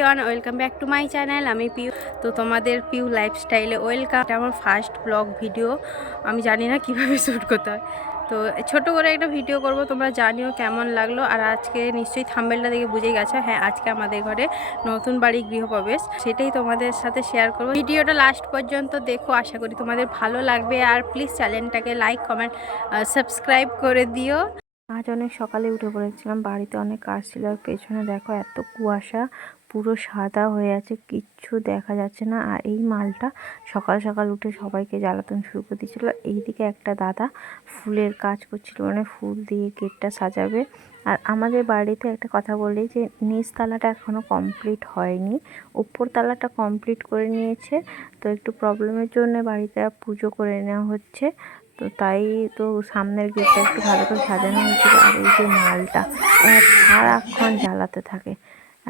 Everyone, welcome back to my channel. আমি পিউ। তো তোমাদের পিউ লাইফস্টাইলে ওয়েলকাম। এটা আমার ফার্স্ট ব্লগ ভিডিও। আমি জানি না কিভাবে শ্যুট করতে হয়, তো ছোট করে একটা ভিডিও করব। তোমরা জানিও কেমন লাগলো। আর আজকে নিশ্চয়ই থাম্বনেলটা দেখে বুঝেই গেছো, হ্যাঁ আজকে আমাদের ঘরে নতুন বাড়ি গৃহপ্রবেশ, সেটাই তোমাদের সাথে শেয়ার করবো। ভিডিওটা লাস্ট পর্যন্ত দেখো, আশা করি তোমাদের ভালো লাগবে। আর প্লিজ চ্যানেলটাকে লাইক, কমেন্ট, সাবস্ক্রাইব করে দিও। আজ অনেক সকালে উঠে পড়েছিলাম, বাড়িতে অনেক কাজ ছিল। আর পেছনে দেখো এত কুয়াশা, পুরো সাদা হয়ে আছে, কিচ্ছু দেখা যাচ্ছে না। আর এই মালটা সকাল সকাল উঠে সবাইকে জ্বালাতন শুরু করে দিয়েছিল। এইদিকে একটা দাদা ফুলের কাজ করছিল, মানে ফুল দিয়ে গেটটা সাজাবে। আর আমাদের বাড়িতে একটা কথা বলি যে নিচ তালাটা এখনও কমপ্লিট হয়নি, উপর তালাটা কমপ্লিট করে নিয়েছে। তো একটু প্রবলেমের জন্য বাড়িতে পুজো করে নেওয়া হচ্ছে। তো তাই তো সামনের গেটটা একটু ভালো করে সাজানো হয়েছিল। আর এই যে মালটা সারাক্ষণ জ্বালাতে থাকে।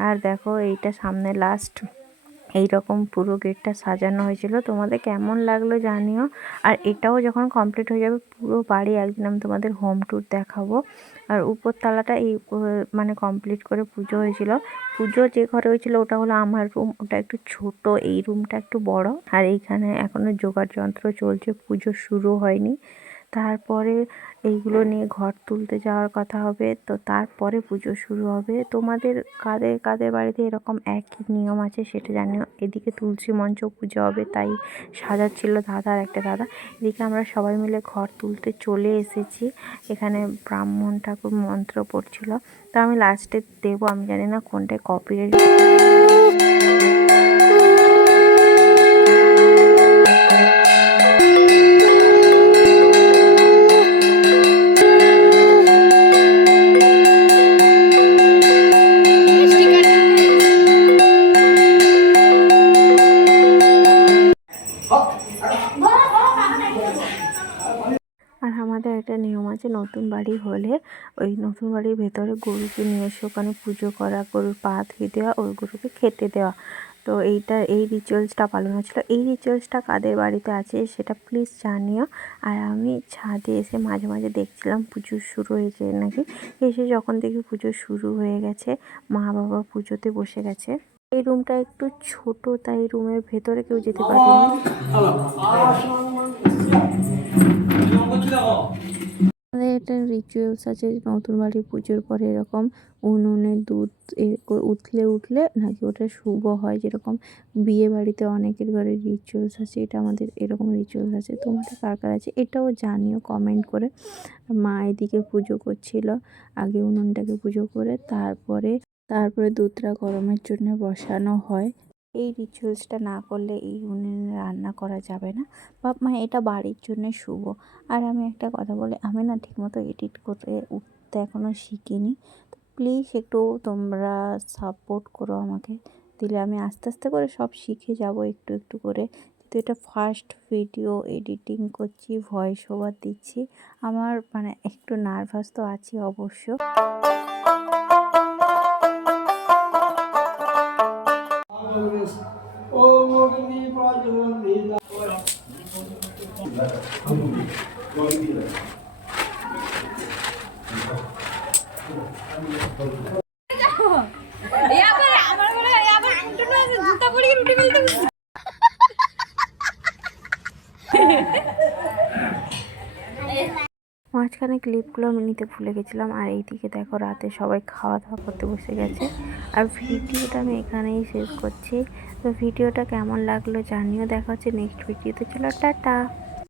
আর দেখো এইটা সামনে লাস্ট এইরকম পুরো গেটটা সাজানো হয়েছিল। তোমাদের কেমন লাগলো জানিও। আর এটাও যখন কমপ্লিট হয়ে যাবে পুরো বাড়ি একদিন আমি তোমাদের হোম ট্যুর দেখাবো। আর উপর তালাটা এই মানে কমপ্লিট করে পুজো হয়েছিল। পুজো যে ঘরে হয়েছিল ওটা হলো আমার রুম, ওটা একটু ছোট, এই রুমটা একটু বড়। আর এইখানে এখনো জোগাড় যন্ত্র চলছে, পুজো শুরু হয়নি। তারপরে এইগুলো নিয়ে ঘর তুলতে যাওয়ার কথা হবে, তো তারপরে পুজো শুরু হবে। তোমাদের কাদের কাদের বাড়িতে এরকম একই নিয়ম আছে সেটা জানিও। এদিকে তুলসী মঞ্চ পুজো হবে, তাই সাজাচ্ছিল দাদা আর একটা দাদা। এদিকে আমরা সবাই মিলে ঘর তুলতে চলে এসেছি। এখানে ব্রাহ্মণ ঠাকুর মন্ত্র পড়ছিল, তো আমি লাস্টে দেবো, আমি জানি না কোনটায় কপিরাইট। আর আমাদের একটা নিয়ম আছে, নতুন বাড়ি হলে ওই নতুন বাড়ির ভেতরে গরুকে নিয়ে এসে ওখানে পুজো করা, গরুর পা ধুয়ে দেওয়া, ওই গরুকে খেতে দেওয়া। তো এই রিচুয়ালসটা পালন হচ্ছিল। এই রিচুয়ালসটা কাদের বাড়িতে আছে সেটা প্লিজ জানিও। আর আমি ছাদে এসে মাঝে মাঝে দেখছিলাম পুজো শুরু হয়েছে নাকি। এসে যখন দেখি পুজো শুরু হয়ে গেছে, মা বাবা পুজোতে বসে গেছে। এই রুমটা একটু ছোট, তাই রুমের ভেতরে কেউ যেতে পারেনি। আমাদের একটা রিচুয়ালস আছে, নতুন বাড়ি পুজোর পরে এরকম উনুনে দুধ উঠলে নাকি ওটা শুভ হয়। যেরকম বিয়ে বাড়িতে অনেকের ঘরে রিচুয়ালস আছে, এটা আমাদের এরকম রিচুয়ালস আছে। তোমাদের কার কার আছে এটাও জানিও কমেন্ট করে। মা এদিকে পুজো করছিল, আগে উনুনটাকে পুজো করে তারপরে দুধটা গরমের জন্য বসানো হয়। এই রিচুয়ালসটা না করলে এই উনুনে রান্না করা যাবে না, বা মানে এটা বাড়ির জন্য শুভ। আর আমি একটা কথা বলি, আমি না ঠিকমতো এডিট করে উঠতে এখনও শিখিনি। তো প্লিজ একটু তোমরা সাপোর্ট করো আমাকে, দিলে আমি আস্তে আস্তে করে সব শিখে যাব একটু একটু করে। তো এটা ফার্স্ট ভিডিও এডিটিং করছি, ভয়েস ওভার দিচ্ছি। আমার মানে একটু নার্ভাস তো আছি অবশ্য। মাঝখানে ক্লিপগুলো আমি নিতে ভুলে গেছিলাম। আর এইদিকে দেখো রাতে সবাই খাওয়া দাওয়া করতে বসে গেছে। আর ভিডিওটা আমি এখানেই শেষ করছি। তো ভিডিওটা কেমন লাগলো জানিও। দেখা হচ্ছে নেক্সট ভিডিওতে। চলো টাটা।